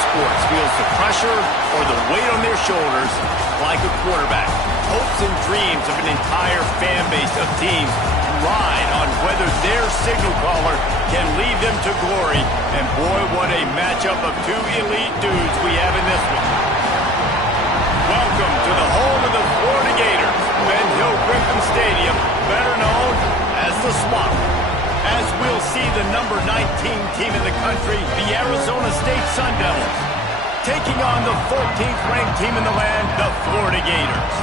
sports feels the pressure or the weight on their shoulders like a quarterback. Hopes and dreams of an entire fan base of teams ride on whether their signal caller can lead them to glory. And boy, what a matchup of two elite dudes we have in this one. Welcome to the home of the Florida Gators, Ben Hill Griffin Stadium, better known as the Swamp. As we'll see the number 19 team in the country, the Arizona State Sun Devils, taking on the 14th ranked team in the land, the Florida Gators.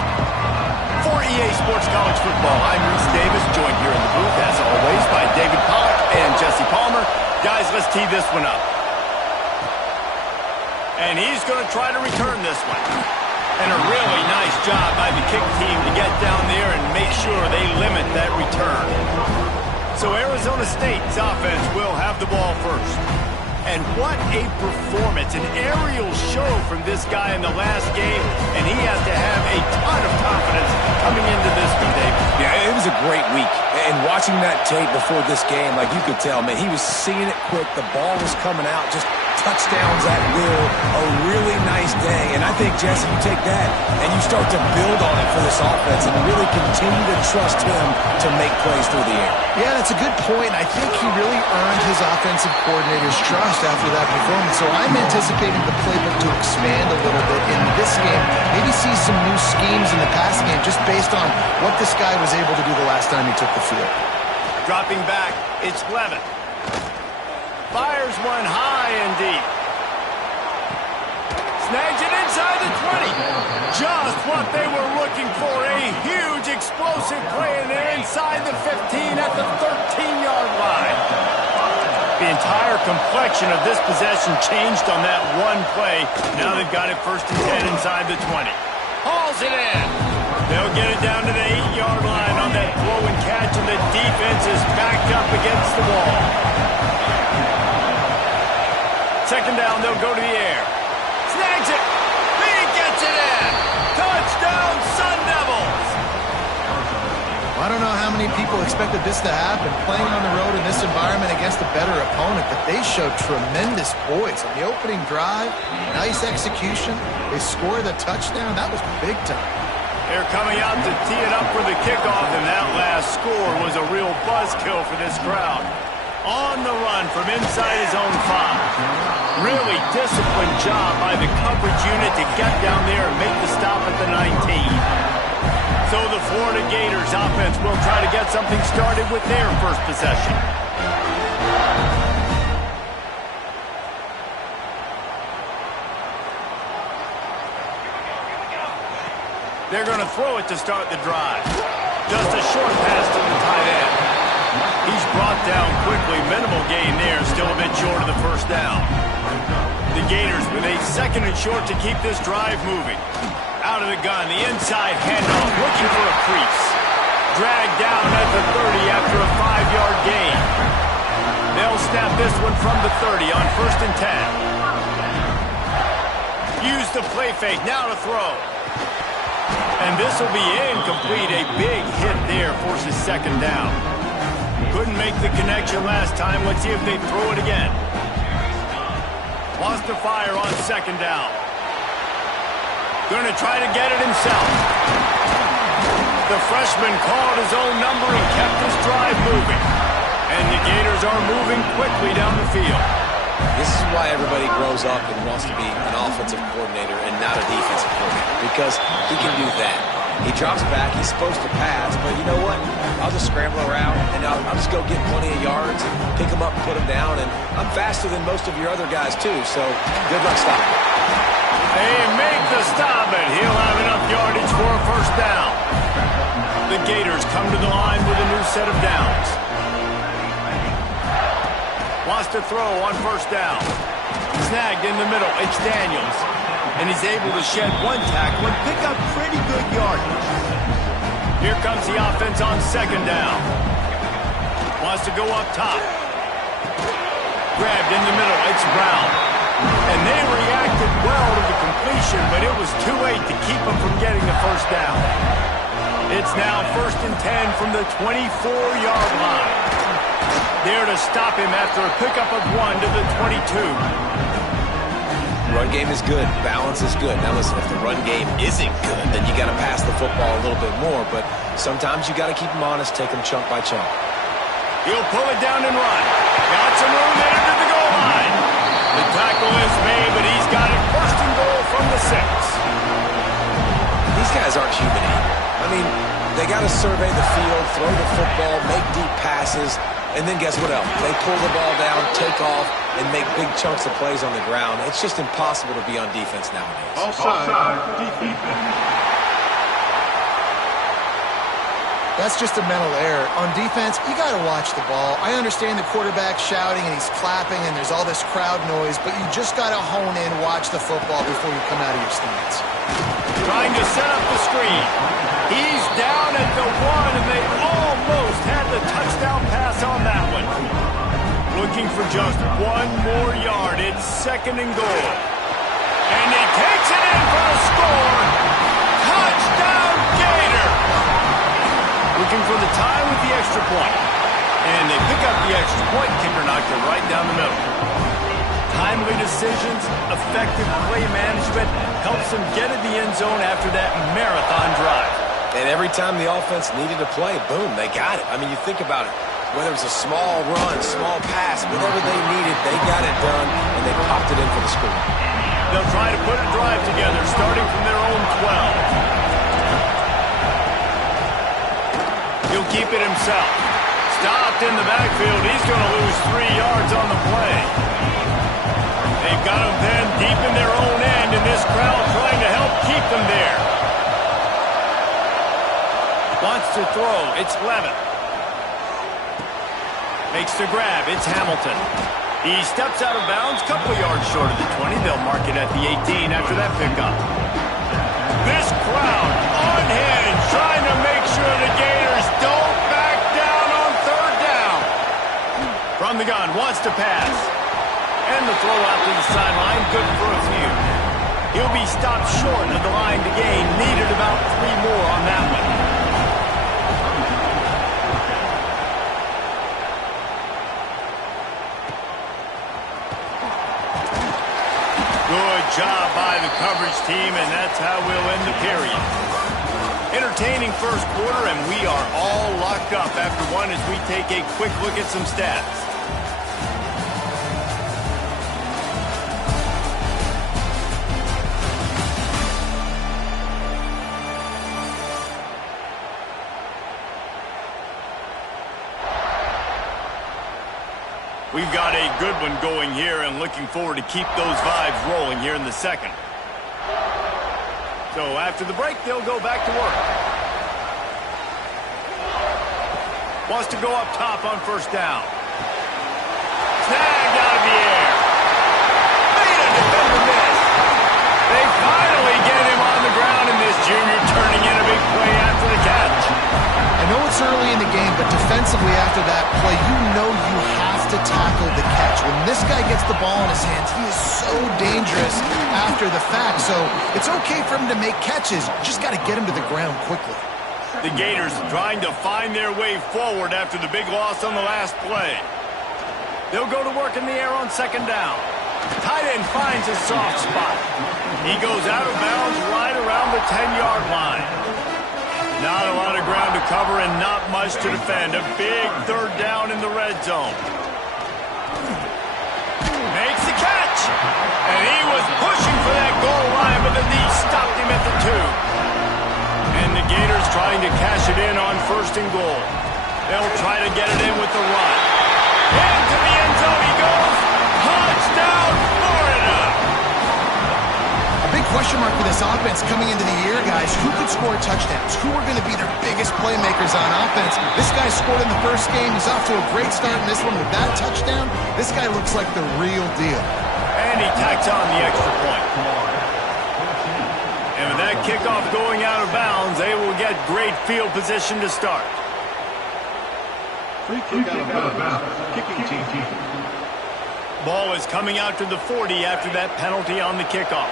For EA Sports College Football, I'm Reese Davis, joined here in the booth, as always, by David Pollack and Jesse Palmer. Guys, let's tee this one up. And he's going to try to return this one. And a really nice job by the kick team to get down there and make sure they limit that return. So Arizona State's offense will have the ball first. And what a performance, an aerial show from this guy in the last game, and he has to have a ton of confidence coming into this one, David. Yeah, it was a great week. And watching that tape before this game, like you could tell, man, he was seeing it quick. The ball was coming out, just touchdowns at will. A really nice day. And I think, Jesse, you take that and you start to build on it for this offense and really continue to trust him to make plays through the air. Yeah, that's a good point. I think he really earned his offensive coordinator's trust after that performance. So I'm anticipating the playbook to expand a little bit in this game. Maybe see some new schemes in the passing game just based on what this guy was able to do the last time he took the field. Dropping back, it's Levin. Fires one high and deep. Snags it inside the 20. Just what they were looking for. A huge explosive play, and they're inside the 15 at the 13-yard line. The entire complexion of this possession changed on that one play. Now they've got it 1st and 10 inside the 20. Hauls it in. They'll get it down to the 8-yard line on that throw and catch, and the defense is backed up against the wall. 2nd down, they'll go to the air. Snags it. He gets it in. Touchdown, Sun Devils. I don't know how many people expected this to happen, playing on the road in this environment against a better opponent, but they showed tremendous poise on the opening drive. Nice execution. They scored the touchdown. That was big time. They're coming out to tee it up for the kickoff, and that last score was a real buzzkill for this crowd. On the run from inside his own 5. Really disciplined job by the coverage unit to get down there and make the stop at the 19. So the Florida Gators offense will try to get something started with their first possession. They're going to throw it to start the drive. Just a short pass to the tight end. He's brought down quickly. Minimal gain there. Still a bit short of the 1st down. The Gators with a 2nd and short to keep this drive moving. Out of the gun. The inside handoff. Looking for a crease. Dragged down at the 30 after a 5-yard gain. They'll snap this one from the 30 on 1st and 10. Use the play fake. Now to throw. And this will be incomplete. A big hit there forces 2nd down. Couldn't make the connection last time. Let's see if they throw it again. Wants to fire on 2nd down. Going to try to get it himself. The freshman called his own number and kept this drive moving. And the Gators are moving quickly down the field. This is why everybody grows up and wants to be an offensive coordinator and not a defensive coordinator, because he can do that. He drops back, he's supposed to pass, but you know what? I'll just scramble around, and I'll just go get plenty of yards, pick him up and put him down, and I'm faster than most of your other guys, too, so good luck stopping. They make the stop, and he'll have enough yardage for a 1st down. The Gators come to the line with a new set of downs. Wants to throw on 1st down. Snagged in the middle. It's Daniels. And he's able to shed one tackle and pick up pretty good yardage. Here comes the offense on 2nd down. Wants to go up top. Grabbed in the middle. It's Brown. And they reacted well to the completion, but it was too late to keep them from getting the 1st down. It's now 1st and 10 from the 24-yard line. There to stop him after a pickup of 1 to the 22. Run game is good. Balance is good. Now listen, if the run game isn't good, then you got to pass the football a little bit more. But sometimes you got to keep them honest, take them chunk by chunk. He'll pull it down and run. Got some room headed to the goal line. The tackle is made, but he's got it first and goal from the 6. These guys aren't human either. I mean, they got to survey the field, throw the football, make deep passes, and then guess what else? They pull the ball down, take off, and make big chunks of plays on the ground. It's just impossible to be on defense nowadays. Offside, defense. That's just a mental error. On defense, you got to watch the ball. I understand the quarterback shouting and he's clapping and there's all this crowd noise, but you just got to hone in, watch the football before you come out of your stance. Trying to set up the screen. He's down at the 1, and they almost had the touchdown pass on that one. Looking for just 1 more yard. It's 2nd and goal. And he takes it in for a score. Touchdown, Gator! Looking for the tie with the extra point. And they pick up the extra point. Kicker knocked it right down the middle. Timely decisions, effective play management helps them get in the end zone after that marathon drive. And every time the offense needed a play, boom, they got it. I mean, you think about it. Whether it's a small run, small pass, whatever they needed, they got it done, and they popped it in for the score. They'll try to put a drive together, starting from their own 12. He'll keep it himself. Stopped in the backfield. He's going to lose 3 yards on the play. They've got him then deep in their own end, and this crowd trying to help keep them there. Wants to throw. It's Levin. Makes the grab. It's Hamilton. He steps out of bounds, couple of yards short of the 20. They'll mark it at the 18 after that pickup. This crowd on hand trying to make sure the Gators don't back down on 3rd down. From the gun, wants to pass. And the throw out to the sideline, good for a few. He'll be stopped short of the line to gain. Needed about 3 more on that one. Good job by the coverage team, and that's how we'll end the period. Entertaining first quarter, and we are all locked up after one as we take a quick look at some stats. We've got a good one going here and looking forward to keep those vibes rolling here in the 2nd. So after the break, they'll go back to work. Wants to go up top on 1st down. Snagged out of the air. Made a defender miss. They finally get him on the ground, and this junior turning in a big play after the catch. I know it's early in the game, but defensively after that play, you know you have to tackle the catch. When this guy gets the ball in his hands, he is so dangerous after the fact. So it's okay for him to make catches. You just got to get him to the ground quickly. The Gators trying to find their way forward after the big loss on the last play. They'll go to work in the air on 2nd down. Tight end finds a soft spot. He goes out of bounds right around the 10-yard line. Not a lot of ground to cover and not much to defend. A big 3rd down in the red zone. Makes the catch. And he was pushing for that goal line, but the knee stopped him at the 2. And the Gators trying to cash it in on 1st and goal. They'll try to get it in with the run. Into the end zone he goes. Touchdown, Florida. A big question mark for this offense coming into the year, guys. Who could score touchdowns? Who are going to be their biggest playmakers on offense? This guy scored in the 1st game. He's off to a great start in this one with that touchdown. This guy looks like the real deal. And he tacks on the extra point. And with that kickoff going out of bounds, they will get great field position to start. Free kick out of bounds. Kicking team. Ball is coming out to the 40 after that penalty on the kickoff.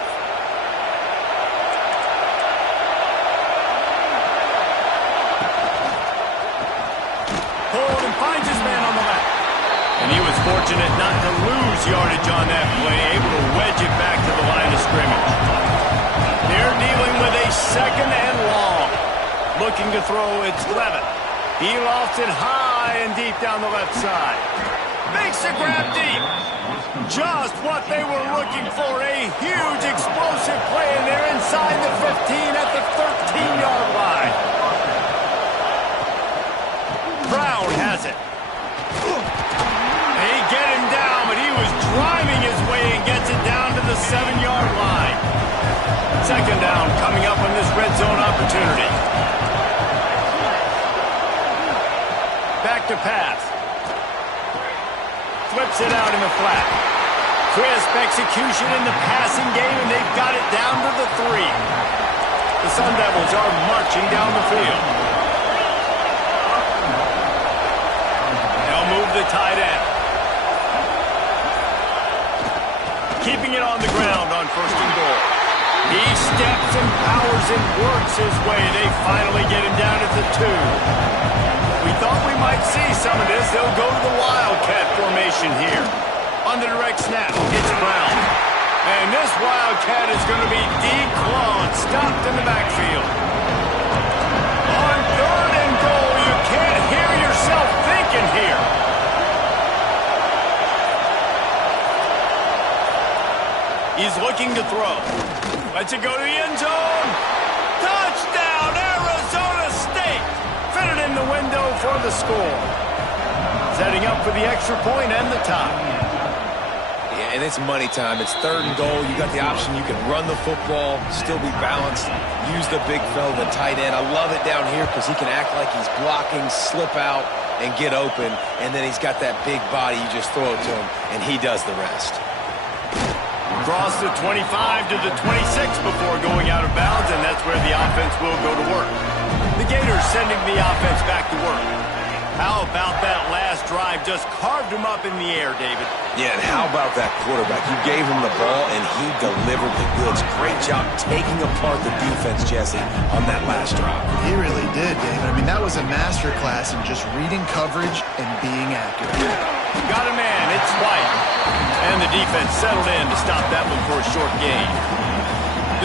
Hold and finds his man on the left. And he was was fortunate not to lose yardage on that play, able to wedge it back to the line of scrimmage. They're dealing with a second and long. Looking to throw, it's Levin. He lofts it high and deep down the left side. Makes the grab deep. Just what they were looking for. A huge explosive play, and they're inside the 15 at the 13-yard line. Brown has it. They get him down, but he was driving his way and gets it down to the 7-yard line. Second down coming up on this red zone opportunity. Back to pass. Flips it out in the flat. Crisp execution in the passing game, and they've got it down to the 3. The Sun Devils are marching down the field. They'll move the tight end. Keeping it on the ground on first and goal. He steps and powers and works his way. They finally get him down at the 2. We thought we might see some of this. They'll go to the Wildcat formation here. On the direct snap, it's Brown. And this Wildcat is going to be declawed, stopped in the backfield. On third and goal, you can't hear yourself thinking here. He's looking to throw. Lets it go to the end zone. Touchdown, Arizona State. Fitted in the window for the score. Setting up for the extra point and the tie. Yeah, and it's money time. It's third and goal. You got the option. You can run the football, still be balanced, use the big fella, the tight end. I love it down here because he can act like he's blocking, slip out, and get open. And then he's got that big body. You just throw it to him, and he does the rest. Across the 25 to the 26 before going out of bounds, and that's where the offense will go to work. The Gators sending the offense back to work. How about that last drive? Just carved him up in the air, David. Yeah, and how about that quarterback? You gave him the ball, and he delivered the goods. Great job taking apart the defense, Jesse, on that last drive. He really did, David. I mean, that was a masterclass in just reading coverage and being accurate. Got a man, it's White. And the defense settled in to stop that one for a short gain.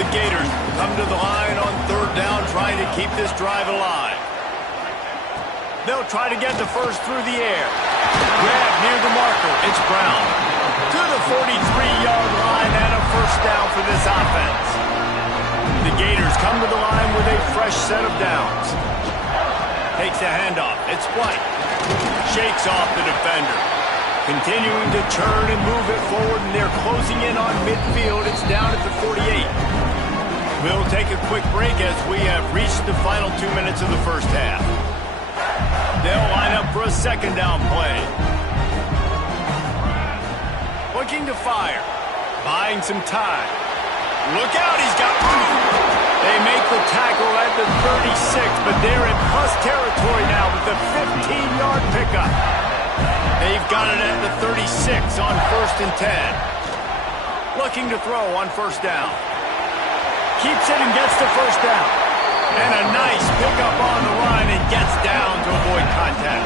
The Gators come to the line on third down, trying to keep this drive alive. They'll try to get the first through the air. Grab near the marker. It's Brown. To the 43-yard line and a first down for this offense. The Gators come to the line with a fresh set of downs. Takes a handoff. It's White. Shakes off the defender. Continuing to turn and move it forward, and they're closing in on midfield. It's down at the 48. We'll take a quick break as we have reached the final 2 minutes of the first half. They'll line up for a second down play. Looking to fire. Buying some time. Look out, he's got room. They make the tackle at the 36, but they're in plus territory now with the 15-yard pickup. They've got it at the 36 on first and 10. Looking to throw on first down. Keeps it and gets the first down. And a nice pickup on the line and gets down to avoid contact.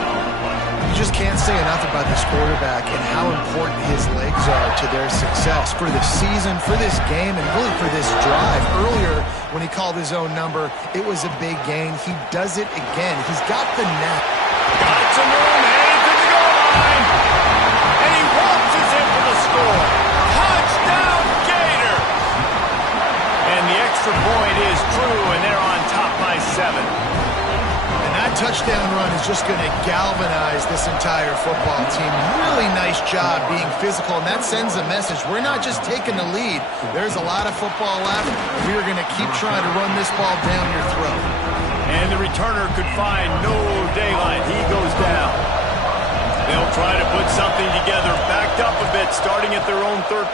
You just can't say enough about this quarterback and how important his legs are to their success for the season, for this game, and really for this drive. Earlier, when he called his own number, it was a big gain. He does it again. He's got the knack. Got some room, headed to the goal line. And he waltzes in for the score. Touchdown, Gators! And the extra point is true, and they're on top by 7. And that touchdown run is just going to galvanize this entire football team. Really nice job being physical, and that sends a message. We're not just taking the lead. There's a lot of football left. We are going to keep trying to run this ball down your throat. And the returner could find no daylight. He goes down. They'll try to put something together, backed up a bit, starting at their own 13.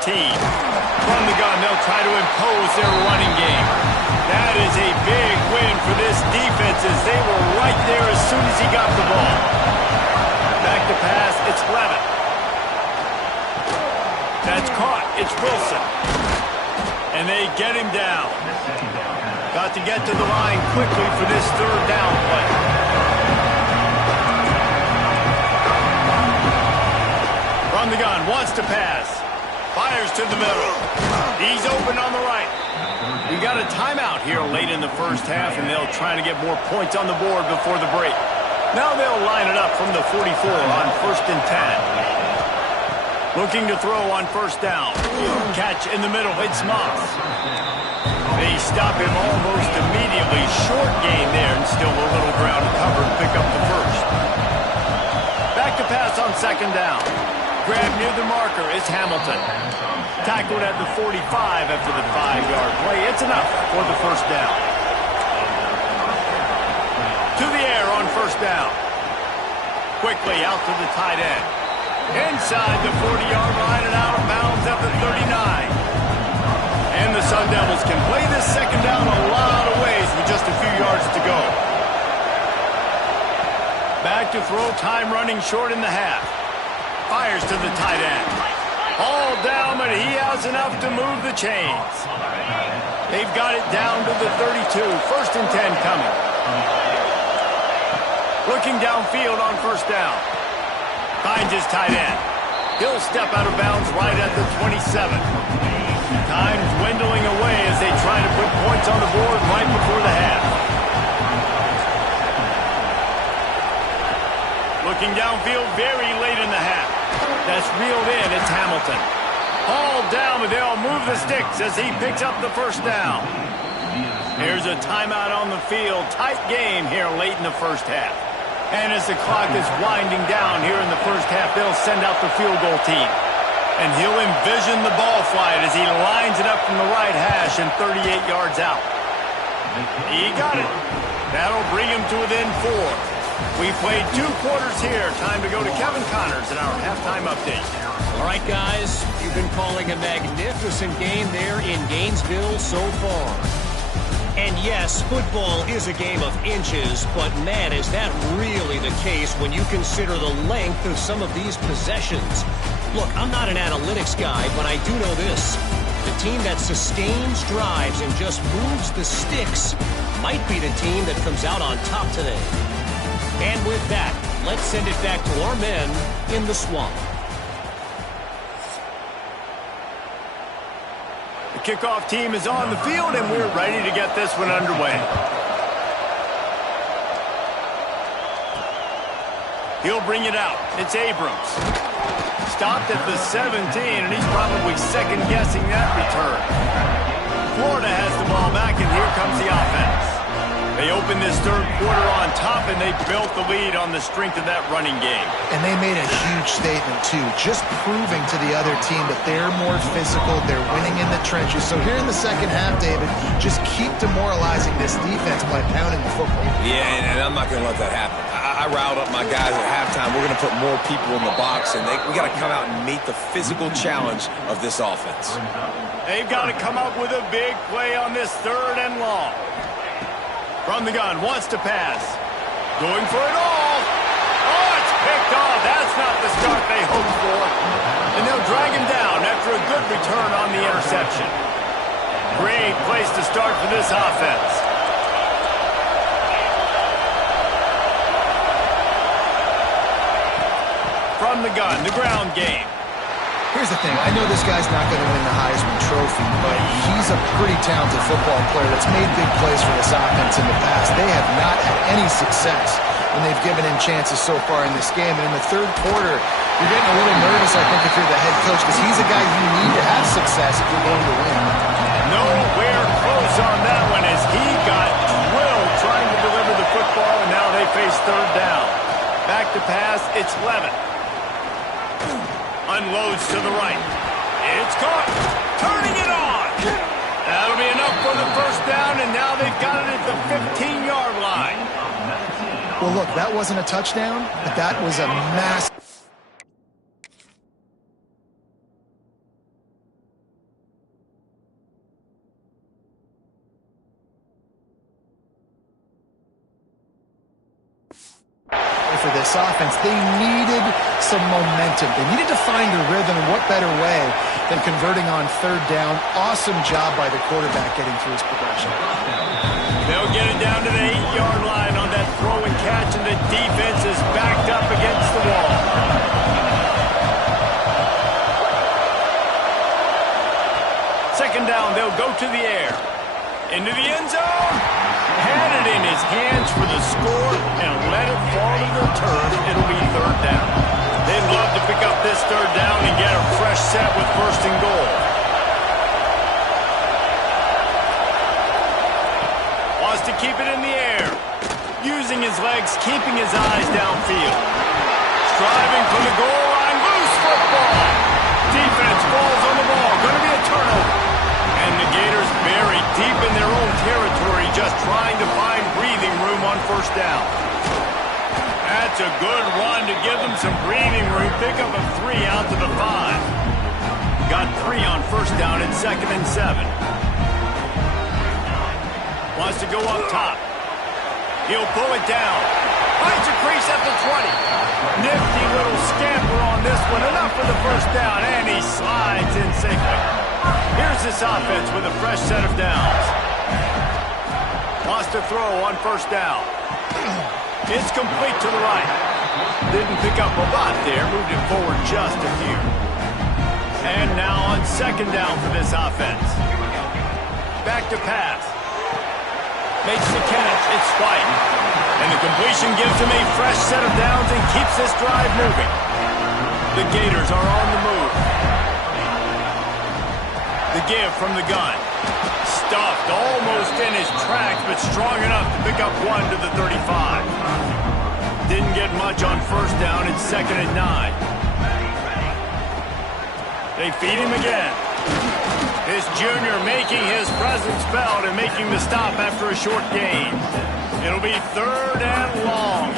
From the gun, they'll try to impose their running game. That is a big win for this defense as they were right there as soon as he got the ball. Back to pass, it's Levin. That's caught, it's Wilson. And they get him down. Got to get to the line quickly for this third down play. gun, wants to pass. Fires to the middle. He's open on the right. We got a timeout here late in the first half, and they'll try to get more points on the board before the break. Now they'll line it up from the 44 on 1st and 10. Looking to throw on 1st down. Catch in the middle. It's Moss. They stop him almost immediately. Short gain there, and still a little ground to cover to pick up the first. Back to pass on 2nd down. Grab near the marker is Hamilton. Tackled at the 45 after the 5-yard play. It's enough for the 1st down. To the air on 1st down. Quickly out to the tight end. Inside the 40-yard line and out of bounds at the 39. And the Sun Devils can play this 2nd down a lot of ways with just a few yards to go. Back to throw, time running short in the half. Fires to the tight end. All down, but he has enough to move the chains. They've got it down to the 32. 1st and 10 coming. Looking downfield on 1st down. Finds his tight end. He'll step out of bounds right at the 27. Time dwindling away as they try to put points on the board right before the half. Looking downfield very late in the half. That's reeled in. It's Hamilton. All down, but they'll move the sticks as he picks up the 1st down. There's a timeout on the field. Tight game here late in the first half. And as the clock is winding down here in the first half, they'll send out the field goal team. And he'll envision the ball flight as he lines it up from the right hash and 38 yards out. He got it. That'll bring him to within 4. We played 2 quarters here. Time to go to Kevin Connors in our halftime update. All right, guys, you've been calling a magnificent game there in Gainesville so far. And yes, football is a game of inches, but man, is that really the case when you consider the length of some of these possessions. Look, I'm not an analytics guy, but I do know this. The team that sustains drives and just moves the sticks might be the team that comes out on top today. And with that, let's send it back to our men in the swamp. The kickoff team is on the field, and we're ready to get this one underway. He'll bring it out. It's Abrams. Stopped at the 17, and he's probably second-guessing that return. Florida has the ball back, and here comes the offense. They opened this 3rd quarter on top, and they built the lead on the strength of that running game. And they made a huge statement, too, just proving to the other team that they're more physical, they're winning in the trenches. So here in the second half, David, just keep demoralizing this defense by pounding the football. Yeah, and I'm not going to let that happen. I riled up my guys at halftime. We're going to put more people in the box, and we got to come out and meet the physical challenge of this offense. They've got to come up with a big play on this 3rd and long. From the gun, wants to pass. Going for it all. Oh, it's picked off. That's not the start they hoped for. And they'll drag him down after a good return on the interception. Great place to start for this offense. From the gun, the ground game. Here's the thing. I know this guy's not going to win the Heisman Trophy, but he's a pretty talented football player that's made big plays for this offense in the past. They have not had any success when they've given him chances so far in this game. And in the 3rd quarter, you're getting a little nervous, I think, if you're the head coach, because he's a guy you need to have success if you're going to win. Nowhere close on that one as he got drilled trying to deliver the football, and now they face 3rd down. Back to pass, it's Levin. Unloads to the right. It's caught. Turning it on. That'll be enough for the 1st down, and now they've got it at the 15-yard line. Well, look, that wasn't a touchdown, but that was a massive. For this offense, they needed some momentum. They needed to find a rhythm, and what better way than converting on 3rd down. Awesome job by the quarterback getting through his progression. They'll get it down to the 8-yard line on that throw and catch, and the defense is backed up against the wall. they'll go to the air. Into the end zone. Had it in his hands for the score and let it fall to the turf. It'll be third down. They'd love to pick up this third down and get a fresh set with first and goal. Wants to keep it in the air. Using his legs, keeping his eyes downfield. Striving for the goal line. Loose football. Defense falls on the ball. Going to be a turnover. And the Gators buried deep in their own territory, just trying to find breathing room on first down. That's a good run to give them some breathing room. Pick up a 3 out to the 5. Got 3 on first down and 2nd and 7. Wants to go up top. He'll pull it down. Finds a crease at the 20. Nifty little scamper on this one. Enough for the first down, and he slides in safely. Here's this offense with a fresh set of downs. Wants to throw on first down. It's complete to the right. Didn't pick up a lot there. Moved it forward just a few. And now on second down for this offense. Back to pass. Makes the catch. It's White. And the completion gives him a fresh set of downs and keeps this drive moving. The Gators are on the move. The give from the gun. Stuffed almost in his tracks, but strong enough to pick up 1 to the 35. Didn't get much on first down. It's 2nd and 9. They feed him again. This junior making his presence felt and making the stop after a short gain. It'll be 3rd and long.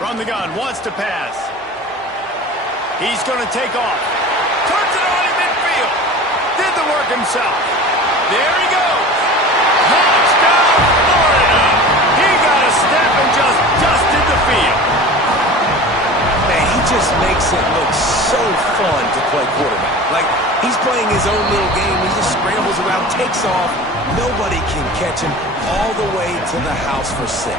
From the gun, wants to pass. He's going to take off. Turns it on in midfield. Did the work himself. There he goes. Touchdown, Florida. He got a step and just dusted the field. Man, he just makes it look so fun to play quarterback. Like, he's playing his own little game. He just scrambles around, takes off. Nobody can catch him all the way to the house for 6.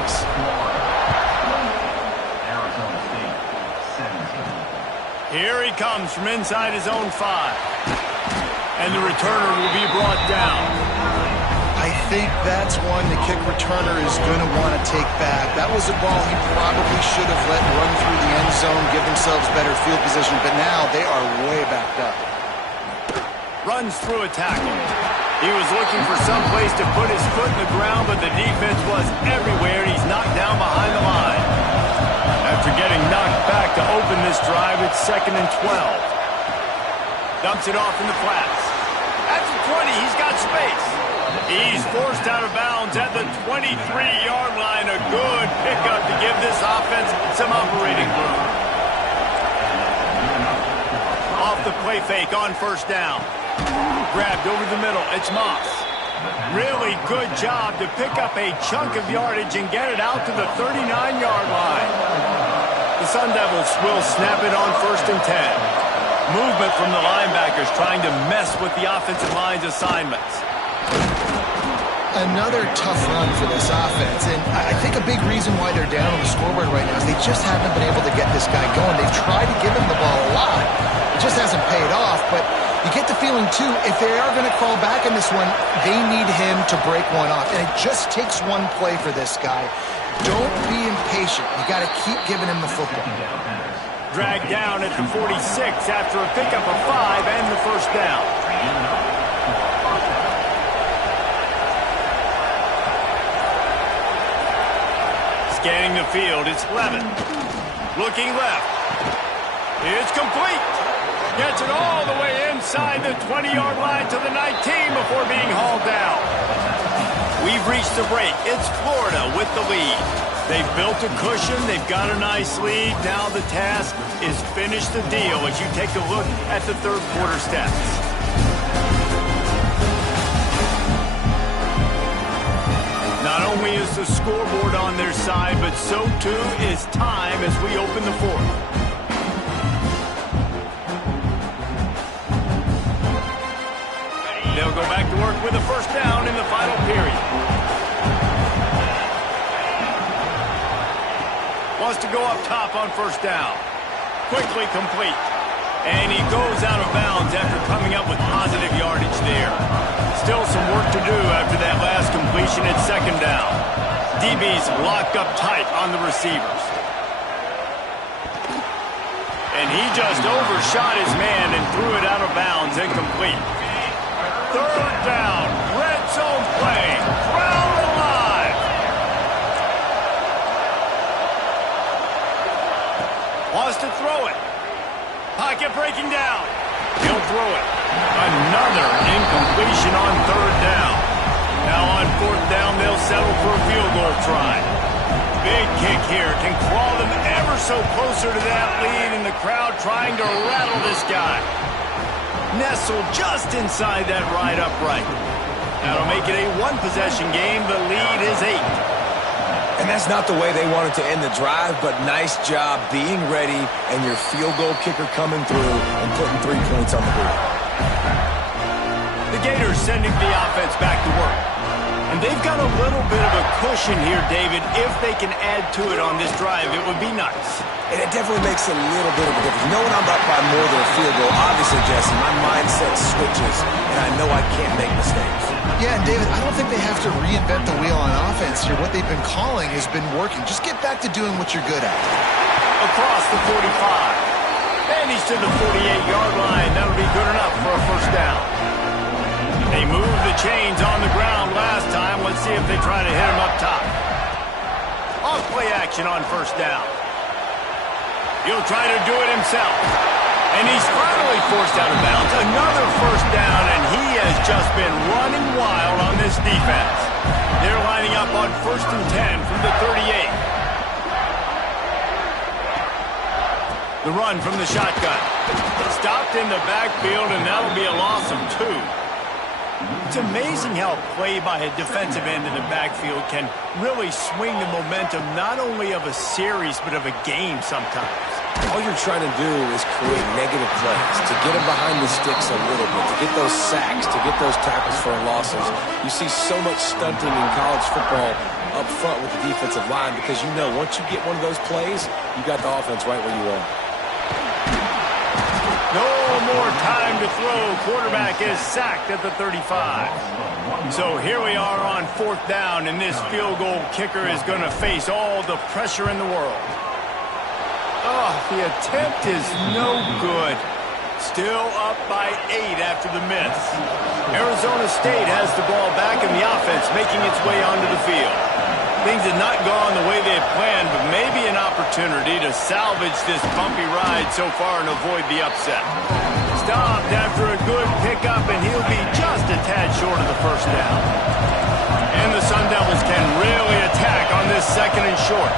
Here he comes from inside his own 5. And the returner will be brought down. I think that's one the kick returner is going to want to take back. That was a ball he probably should have let run through the end zone, give themselves better field position, but now they are way backed up. Runs through a tackle. He was looking for some place to put his foot in the ground, but the defense was everywhere, and he's knocked down behind the line. After getting knocked back to open this drive, it's 2nd and 12. Dumps it off in the flats. At the 20, he's got space. He's forced out of bounds at the 23-yard line. A good pickup to give this offense some operating room. Off the play fake on first down. Grabbed over the middle. It's Moss. Really good job to pick up a chunk of yardage and get it out to the 39-yard line. The Sun Devils will snap it on 1st and 10. Movement from the linebackers trying to mess with the offensive line's assignments. Another tough run for this offense, and I think a big reason why they're down on the scoreboard right now is they just haven't been able to get this guy going. They've tried to give him the ball a lot. It just hasn't paid off, but you get the feeling, too, if they are going to crawl back in this one, they need him to break one off, and it just takes one play for this guy. Don't be impatient. You got to keep giving him the football. Dragged down at the 46 after a pickup of 5 and the first down. Scanning the field, it's Levin. Looking left. It's complete. Gets it all the way inside the 20-yard line to the 19 before being hauled down. We've reached the break. It's Florida with the lead. They've built a cushion. They've got a nice lead. Now the task is finish the deal as you take a look at the third quarter stats. Not only is the scoreboard on their side, but so too is time as we open the fourth. They'll go back to work with a first down in the final period. Wants to go up top on first down. Quickly complete. And he goes out of bounds after coming up with positive yardage there. Still some work to do after that last completion at second down. DB's locked up tight on the receivers. And he just overshot his man and threw it out of bounds, incomplete. Third down, red zone play, crowd alive. Wants to throw it. Pocket breaking down. He'll throw it. Another incompletion on third down. Now on fourth down, they'll settle for a field goal try. Big kick here can crawl them ever so closer to that lead, and the crowd trying to rattle this guy. Nestled just inside that right upright. That'll make it a one-possession game. The lead is 8. And that's not the way they wanted to end the drive, but nice job being ready and your field goal kicker coming through and putting 3 points on the board. The Gators sending the offense back to work. And they've got a little bit of a cushion here, David. If they can add to it on this drive, it would be nice. And it definitely makes a little bit of a difference. Knowing I'm up by more than a field goal, obviously, Jesse, my mindset switches, and I know I can't make mistakes. Yeah, and David, I don't think they have to reinvent the wheel on offense here. What they've been calling has been working. Just get back to doing what you're good at. Across the 45. And he's to the 48-yard line. That'll be good enough for a first down. They moved the chains on the ground last time. Let's see if they try to hit him up top. Off play action on first down. He'll try to do it himself. And he's finally forced out of bounds. Another first down, and he has just been running wild on this defense. They're lining up on 1st and 10 from the 38. The run from the shotgun. Stopped in the backfield, and that'll be a loss of 2. It's amazing how play by a defensive end in the backfield can really swing the momentum not only of a series but of a game sometimes. All you're trying to do is create negative plays, to get them behind the sticks a little bit, to get those sacks, to get those tackles for losses. You see so much stunting in college football up front with the defensive line because you know once you get one of those plays, you got the offense right where you want. No more time to throw. Quarterback is sacked at the 35. So here we are on 4th down, and this field goal kicker is going to face all the pressure in the world. Oh, the attempt is no good. Still up by 8 after the miss. Arizona State has the ball back in the offense, making its way onto the field. Things had not gone the way they had planned, but maybe an opportunity to salvage this bumpy ride so far and avoid the upset. Stopped after a good pickup, and he'll be just a tad short of the first down. And the Sun Devils can really attack on this 2nd and short.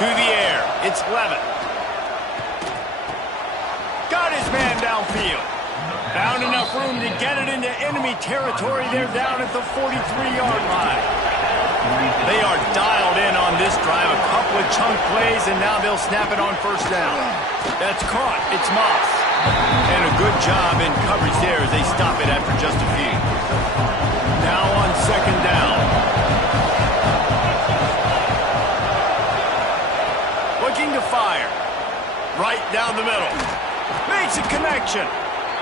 To the air, it's Levitt. Got his man downfield. Found enough room to get it into enemy territory. They're down at the 43-yard line. They are dialed in on this drive. A couple of chunk plays, and now they'll snap it on first down. That's caught. It's Moss. And a good job in coverage there as they stop it after just a few. Now on 2nd down. Looking to fire. Right down the middle. Makes a connection.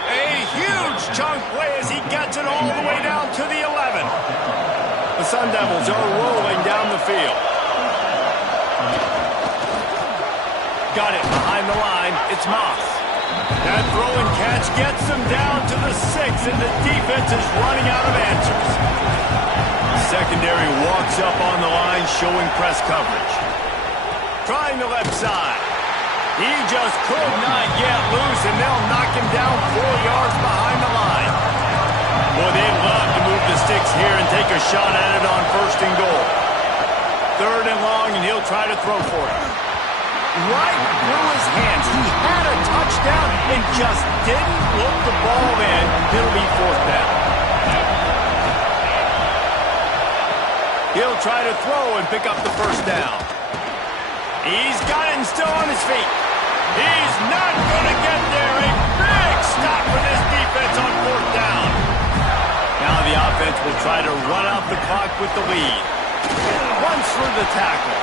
A huge chunk play as he gets it all the way down to the 11. The Sun Devils are rolling down the field. Got it behind the line. It's Moss. That throw and catch gets them down to the 6, and the defense is running out of answers. Secondary walks up on the line, showing press coverage. Trying the left side. He just could not get loose, and they'll knock him down 4 yards behind the line. Boy, they'd love to move the sticks here and take a shot at it on 1st and goal. 3rd and long, and he'll try to throw for it. Right through his hands. He had a touchdown and just didn't look the ball in. It'll be 4th down. He'll try to throw and pick up the first down. He's got it and still on his feet. He's not going to get there. A big stop for this defense on 4th down. Now the offense will try to run out the clock with the lead. Runs through the tackle.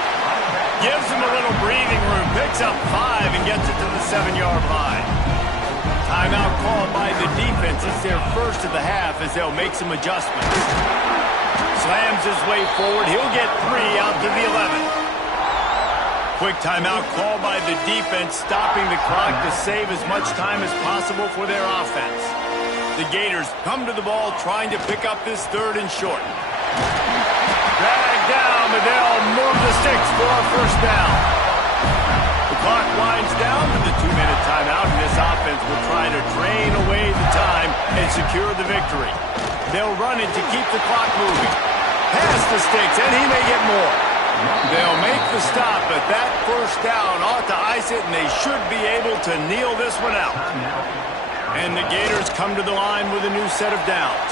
Gives him a little breathing room. Picks up 5 and gets it to the 7-yard line. Timeout called by the defense. It's their first of the half as they'll make some adjustments. Slams his way forward. He'll get 3 out to the 11. Quick timeout called by the defense, stopping the clock to save as much time as possible for their offense. The Gators come to the ball trying to pick up this 3rd and short. Dragged down, but they'll move the sticks for a first down. The clock winds down to the 2-minute timeout, and this offense will try to drain away the time and secure the victory. They'll run it to keep the clock moving. Pass the sticks, and he may get more. They'll make the stop, but that first down ought to ice it, and they should be able to kneel this one out. And the Gators come to the line with a new set of downs.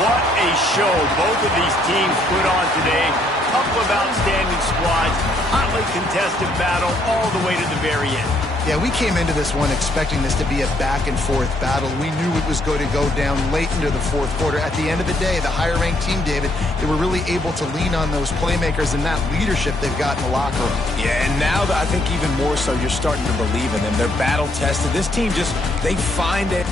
What a show both of these teams put on today. Couple of outstanding squads, hotly contested battle all the way to the very end. Yeah, we came into this one expecting this to be a back-and-forth battle. We knew it was going to go down late into the 4th quarter. At the end of the day, the higher-ranked team, David, they were really able to lean on those playmakers and that leadership they've got in the locker room. Yeah, and now I think even more so, you're starting to believe in them. They're battle-tested. This team they find it.